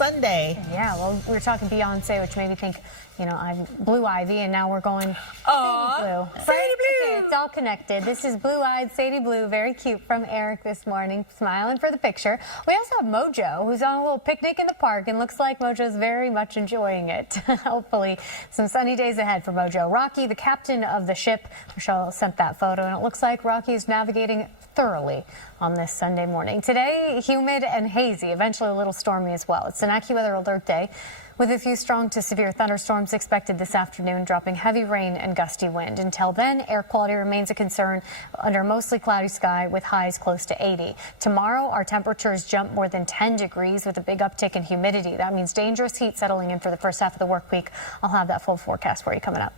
Sunday. Yeah, well, we were talking Beyonce, which made me think, you know, I'm Blue Ivy, and now we're going blue. Sadie Blue. Okay, it's all connected. This is Blue-Eyed Sadie Blue, very cute from Eric this morning, smiling for the picture. We also have Mojo, who's on a little picnic in the park, and looks like Mojo's very much enjoying it. Hopefully, some sunny days ahead for Mojo. Rocky, the captain of the ship, Michelle sent that photo, and it looks like Rocky is navigating thoroughly on this Sunday morning. Today, humid and hazy, eventually a little stormy as well. It's an AccuWeather alert day with a few strong to severe thunderstorms expected this afternoon, dropping heavy rain and gusty wind. Until then, air quality remains a concern under mostly cloudy sky with highs close to 80. Tomorrow, our temperatures jump more than 10 degrees with a big uptick in humidity. That means dangerous heat settling in for the first half of the work week. I'll have that full forecast for you coming up.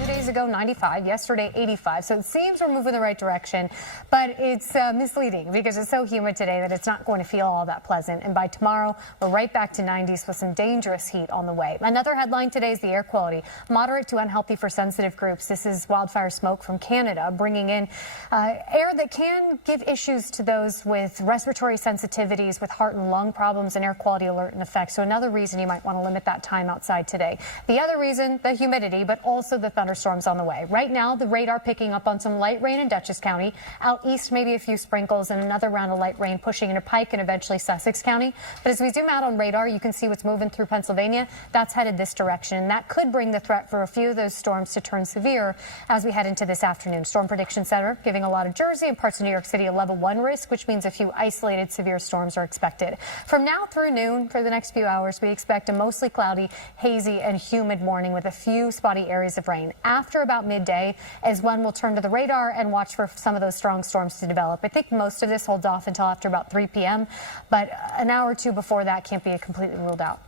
2 days ago, 95. Yesterday, 85. So it seems we're moving in the right direction, but it's misleading because it's so humid today that it's not going to feel all that pleasant. And by tomorrow, we're right back to 90s with some dangerous heat on the way. Another headline today is the air quality. Moderate to unhealthy for sensitive groups. This is wildfire smoke from Canada, bringing in air that can give issues to those with respiratory sensitivities, with heart and lung problems, and air quality alert in effect. So another reason you might want to limit that time outside today. The other reason, the humidity, but also the thunderstorms on the way. Right now, the radar picking up on some light rain in Dutchess County. Out east, maybe a few sprinkles and another round of light rain pushing into Pike and eventually Sussex County. But as we zoom out on radar, you can see what's moving through Pennsylvania. That's headed this direction. And that could bring the threat for a few of those storms to turn severe as we head into this afternoon. Storm Prediction Center giving a lot of Jersey and parts of New York City a level 1 risk, which means a few isolated severe storms are expected. From now through noon for the next few hours, we expect a mostly cloudy, hazy and humid morning with a few spotty areas of rain. After about midday is when we'll turn to the radar and watch for some of those strong storms to develop. I think most of this holds off until after about 3 p.m., but an hour or two before that can't be completely ruled out.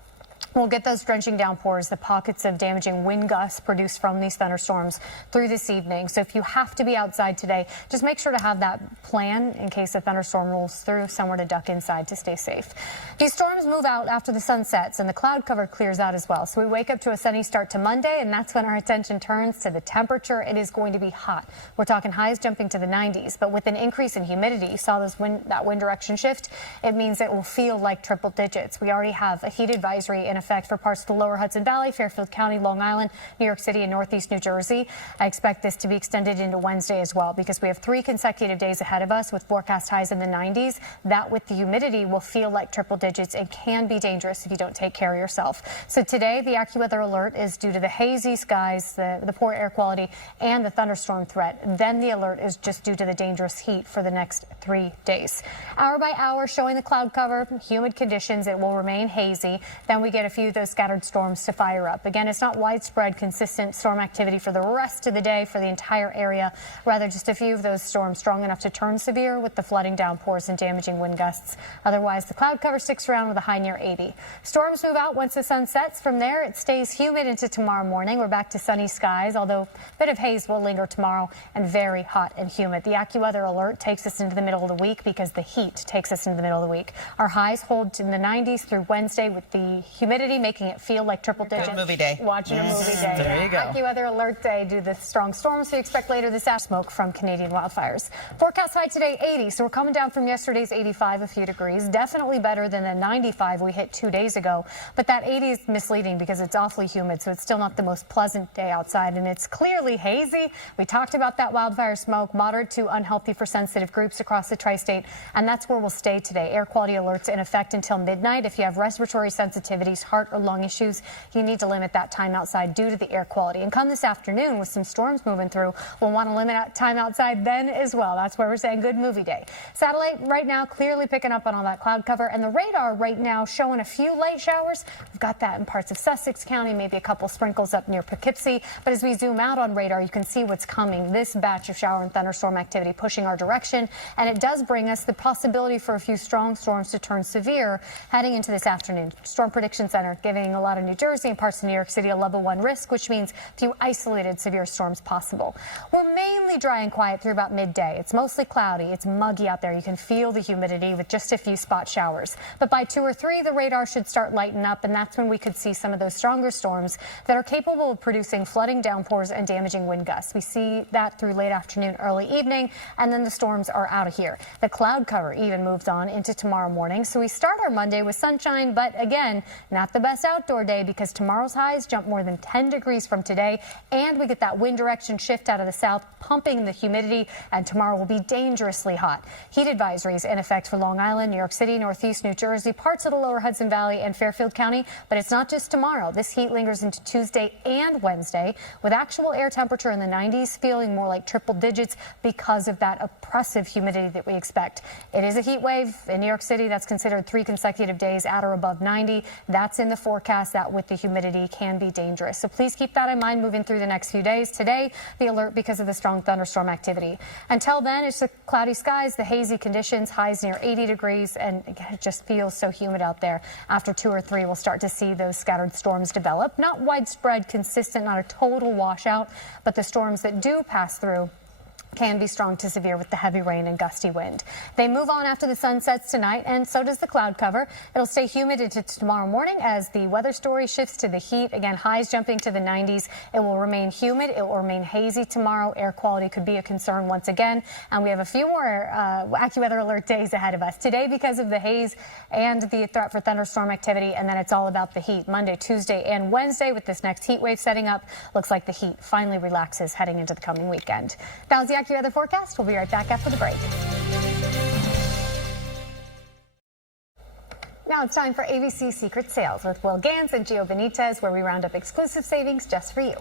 We'll get those drenching downpours, the pockets of damaging wind gusts produced from these thunderstorms through this evening. So if you have to be outside today, just make sure to have that plan in case a thunderstorm rolls through, somewhere to duck inside to stay safe. These storms move out after the sun sets and the cloud cover clears out as well. So we wake up to a sunny start to Monday, and that's when our attention turns to the temperature. It is going to be hot. We're talking highs jumping to the 90s, but with an increase in humidity, you saw that wind direction shift. It means it will feel like triple digits. We already have a heat advisory in effect for parts of the lower Hudson Valley, Fairfield County, Long Island, New York City, and northeast New Jersey. I expect this to be extended into Wednesday as well because we have 3 consecutive days ahead of us with forecast highs in the 90s. That with the humidity will feel like triple digits and can be dangerous if you don't take care of yourself. So today, the AccuWeather alert is due to the hazy skies, the poor air quality, and the thunderstorm threat. Then the alert is just due to the dangerous heat for the next 3 days. Hour by hour, showing the cloud cover, humid conditions. It will remain hazy. Then we get a few of those scattered storms to fire up. Again, it's not widespread, consistent storm activity for the rest of the day for the entire area. Rather, just a few of those storms strong enough to turn severe with the flooding downpours and damaging wind gusts. Otherwise, the cloud cover sticks around with a high near 80. Storms move out once the sun sets. From there, it stays humid into tomorrow morning. We're back to sunny skies, although a bit of haze will linger tomorrow and very hot and humid. The AccuWeather alert takes us into the middle of the week because the heat takes us into the middle of the week. Our highs hold in the 90s through Wednesday with the humidity making it feel like triple digits. Movie day. Watching a movie day. There you go. AccuWeather alert day due to the strong storms we expect later this afternoon. Smoke from Canadian wildfires. Forecast high today 80, so we're coming down from yesterday's 85 a few degrees. Definitely better than the 95 we hit 2 days ago. But that 80 is misleading because it's awfully humid, so it's still not the most pleasant day outside. And it's clearly hazy. We talked about that wildfire smoke, moderate to unhealthy for sensitive groups across the tri-state. And that's where we'll stay today. Air quality alerts in effect until midnight. If you have respiratory sensitivities, heart or lung issues, you need to limit that time outside due to the air quality. And come this afternoon with some storms moving through, we'll want to limit time outside then as well. That's where we're saying good movie day. Satellite right now clearly picking up on all that cloud cover, and the radar right now showing a few light showers. We've got that in parts of Sussex County, maybe a couple sprinkles up near Poughkeepsie. But as we zoom out on radar, you can see what's coming. This batch of shower and thunderstorm activity pushing our direction, and it does bring us the possibility for a few strong storms to turn severe heading into this afternoon. Storm Prediction Center giving a lot of New Jersey and parts of New York City a level 1 risk, which means few isolated severe storms possible. We're mainly fairly dry and quiet through about midday. It's mostly cloudy. It's muggy out there. You can feel the humidity with just a few spot showers. But by 2 or 3, the radar should start lighting up, and that's when we could see some of those stronger storms that are capable of producing flooding, downpours, and damaging wind gusts. We see that through late afternoon, early evening, and then the storms are out of here. The cloud cover even moved on into tomorrow morning. So we start our Monday with sunshine, but again, not the best outdoor day because tomorrow's highs jump more than 10 degrees from today, and we get that wind direction shift out of the south, pumping the humidity, and tomorrow will be dangerously hot. Heat advisories in effect for Long Island, New York City, Northeast New Jersey, parts of the lower Hudson Valley, and Fairfield County. But it's not just tomorrow. This heat lingers into Tuesday and Wednesday, with actual air temperature in the 90s, feeling more like triple digits because of that oppressive humidity that we expect. It is a heat wave in New York City that's considered 3 consecutive days at or above 90. That's in the forecast. That with the humidity can be dangerous. So please keep that in mind moving through the next few days. Today, the alert because of the strong thunderstorm activity. Until then, it's the cloudy skies, the hazy conditions, highs near 80 degrees, and again, it just feels so humid out there. After 2 or 3, we'll start to see those scattered storms develop. Not widespread, consistent, not a total washout, but the storms that do pass through can be strong to severe with the heavy rain and gusty wind. They move on after the sun sets tonight, and so does the cloud cover. It'll stay humid into tomorrow morning as the weather story shifts to the heat. Again, highs jumping to the 90s. It will remain humid. It will remain hazy tomorrow. Air quality could be a concern once again. And we have a few more AccuWeather alert days ahead of us. Today, because of the haze and the threat for thunderstorm activity, and then it's all about the heat. Monday, Tuesday, and Wednesday with this next heat wave setting up. Looks like the heat finally relaxes heading into the coming weekend. That was the AccuWeather forecast. We'll be right back after the break. Now it's time for ABC Secret Sales with Will Gans and Gio Benitez, where we round up exclusive savings just for you.